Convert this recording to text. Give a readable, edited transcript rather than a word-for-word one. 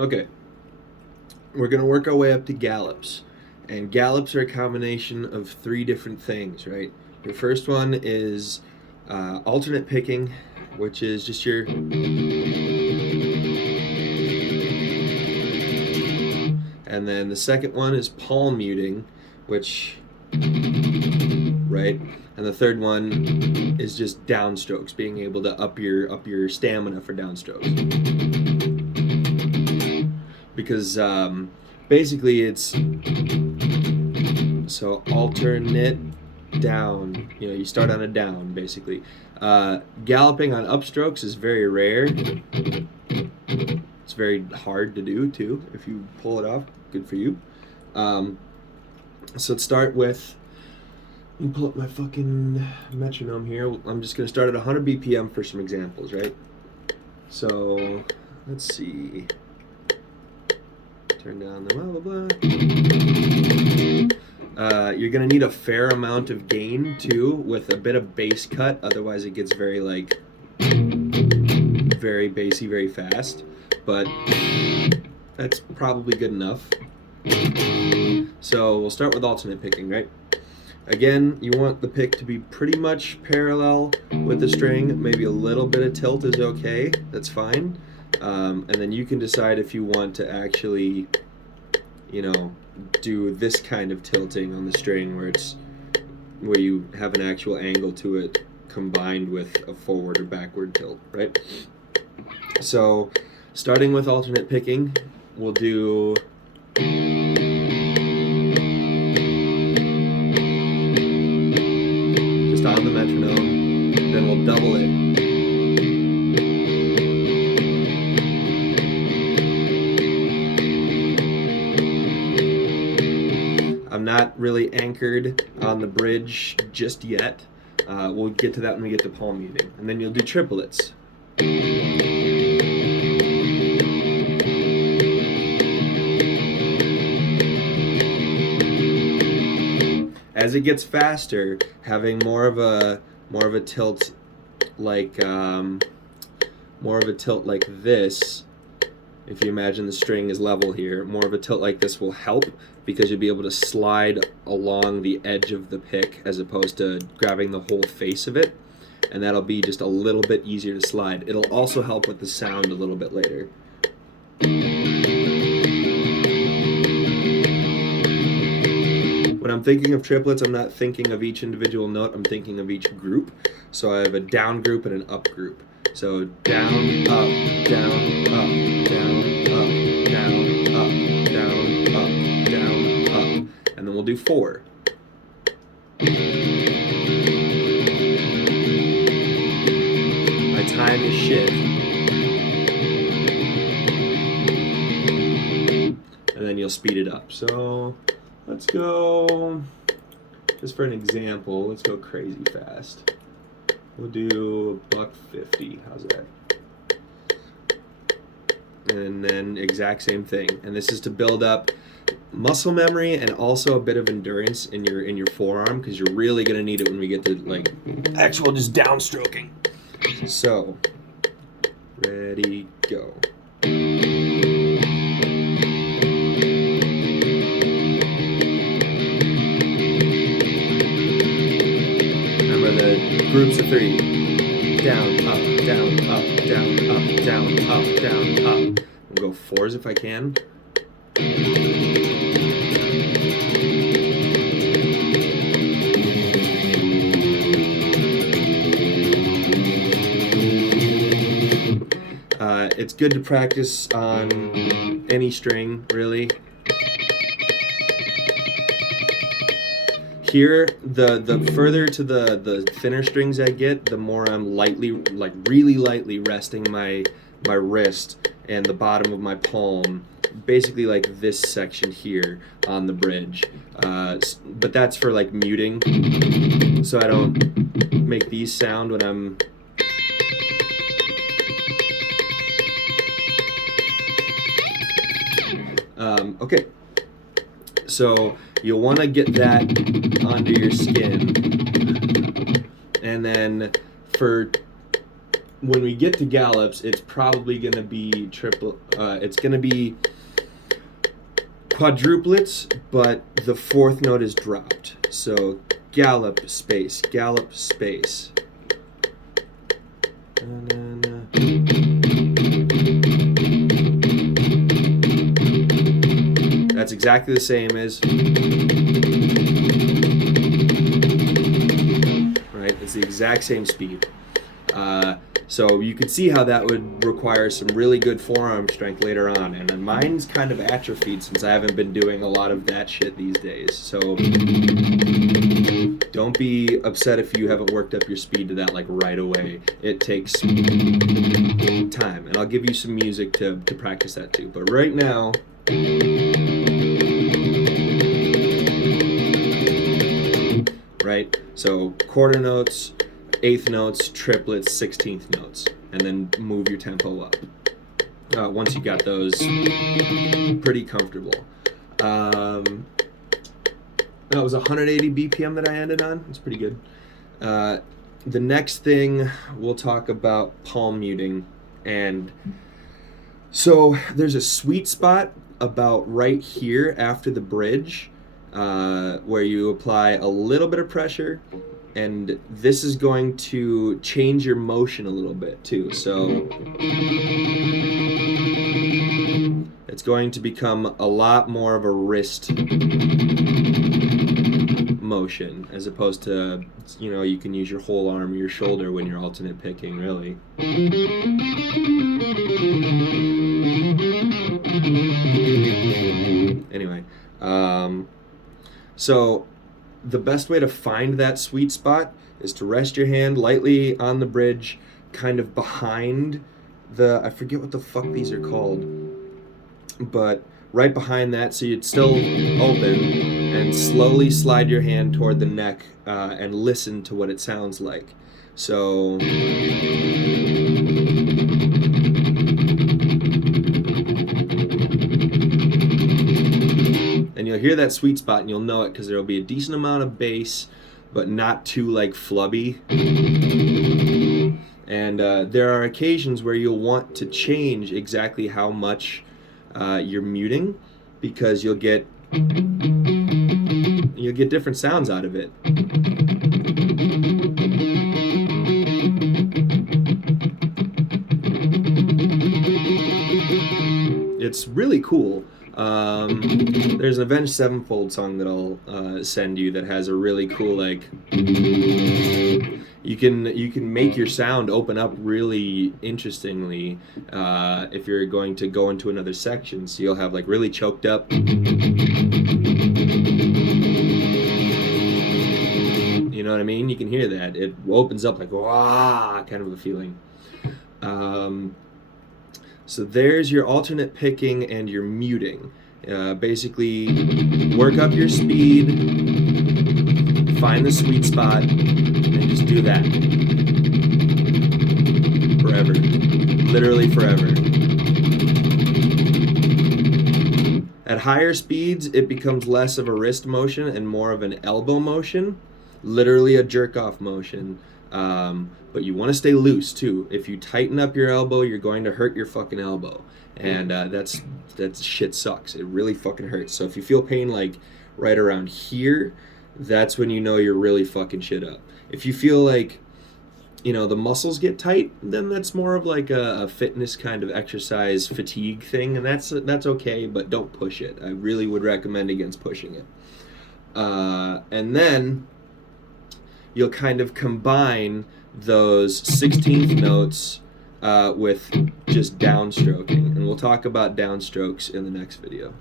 Okay, we're going to work our way up to gallops. And gallops are a combination of three different things, right? Your first one is alternate picking, which is just your... And then the second one is palm muting, which... Right? And the third one is just downstrokes, being able to up your stamina for downstrokes. Because basically it's so alternate down. You know, you start on a down basically. Galloping on upstrokes is very rare. It's very hard to do too. If you pull it off, good for you. So let's start with. Let me pull up my fucking metronome here. I'm just gonna start at 100 BPM for some examples, right? So let's see. Turn down the blah blah blah. You're gonna need a fair amount of gain too, with a bit of bass cut. Otherwise, it gets very very bassy, very fast. But that's probably good enough. So we'll start with alternate picking, right? Again, you want the pick to be pretty much parallel with the string. Maybe a little bit of tilt is okay. That's fine. And then you can decide if you want to actually, you know, do this kind of tilting on the string where you have an actual angle to it combined with a forward or backward tilt, right? So, starting with alternate picking, we'll do just on the metronome, then we'll double it. I'm not really anchored on the bridge just yet. We'll get to that when we get to palm muting. And then you'll do triplets. As it gets faster, having more of a tilt like this. If you imagine the string is level here, more of a tilt like this will help because you'll be able to slide along the edge of the pick as opposed to grabbing the whole face of it, and that'll be just a little bit easier to slide. It'll also help with the sound a little bit later. When I'm thinking of triplets, I'm not thinking of each individual note, I'm thinking of each group. So I have a down group and an up group. So down, up, down, up, down, up, down, up, down, up, down, up. And then we'll do 4. My time is shit. And then you'll speed it up. So let's go, just for an example, let's go crazy fast. We'll do $150. How's that? And then exact same thing. And this is to build up muscle memory and also a bit of endurance in your forearm, because you're really gonna need it when we get to like actual just downstroking. So, ready, go. Remember the groups of 3. Down, up, down, up, down, up, down, up, down, up. We'll go 4s if I can. It's good to practice on any string, really. Here, the further to the thinner strings I get, the more I'm really lightly resting my wrist and the bottom of my palm, basically like this section here on the bridge. But that's for like muting, so I don't make these sound when I'm... Okay, so you'll want to get that under your skin, and then for when we get to gallops, it's probably going to be it's going to be quadruplets, but the fourth note is dropped. So gallop space, gallop space. That's exactly the same as, right? It's the exact same speed. So you can see how that would require some really good forearm strength later on. And then mine's kind of atrophied since I haven't been doing a lot of that shit these days. So don't be upset if you haven't worked up your speed to that like right away. It takes time. And I'll give you some music to practice that too. But right now, right? So quarter notes, eighth notes, triplets, 16th notes, and then move your tempo up. Once you got those pretty comfortable. That was 180 BPM that I ended on. It's pretty good. The next thing we'll talk about palm muting. And so there's a sweet spot about right here after the bridge where you apply a little bit of pressure. And this is going to change your motion a little bit too. So it's going to become a lot more of a wrist motion as opposed to, you can use your whole arm or your shoulder when you're alternate picking, really. Anyway, so the best way to find that sweet spot is to rest your hand lightly on the bridge, kind of behind I forget what the fuck these are called, but right behind that, so you'd still open, and slowly slide your hand toward the neck and listen to what it sounds like. So and you'll hear that sweet spot and you'll know it because there will be a decent amount of bass, but not too like flubby. And there are occasions where you'll want to change exactly how much you're muting, because you'll get different sounds out of it. It's really cool. There's an Avenged Sevenfold song that I'll send you that has a really cool, like, you can make your sound open up really interestingly if you're going to go into another section. So you'll have like really choked up, you know what I mean? You can hear that. It opens up like wah, kind of a feeling. So there's your alternate picking and your muting. Basically, work up your speed, find the sweet spot, and just do that. Forever. Literally forever. At higher speeds, it becomes less of a wrist motion and more of an elbow motion. Literally a jerk-off motion. But you want to stay loose too. If you tighten up your elbow, you're going to hurt your fucking elbow, and that shit sucks. It really fucking hurts. So if you feel pain like right around here, that's when you know you're really fucking shit up. If you feel like the muscles get tight, then that's more of like a fitness kind of exercise fatigue thing, and that's okay, but don't push it. I really would recommend against pushing it. And then you'll kind of combine those 16th notes with just downstroking. And we'll talk about downstrokes in the next video.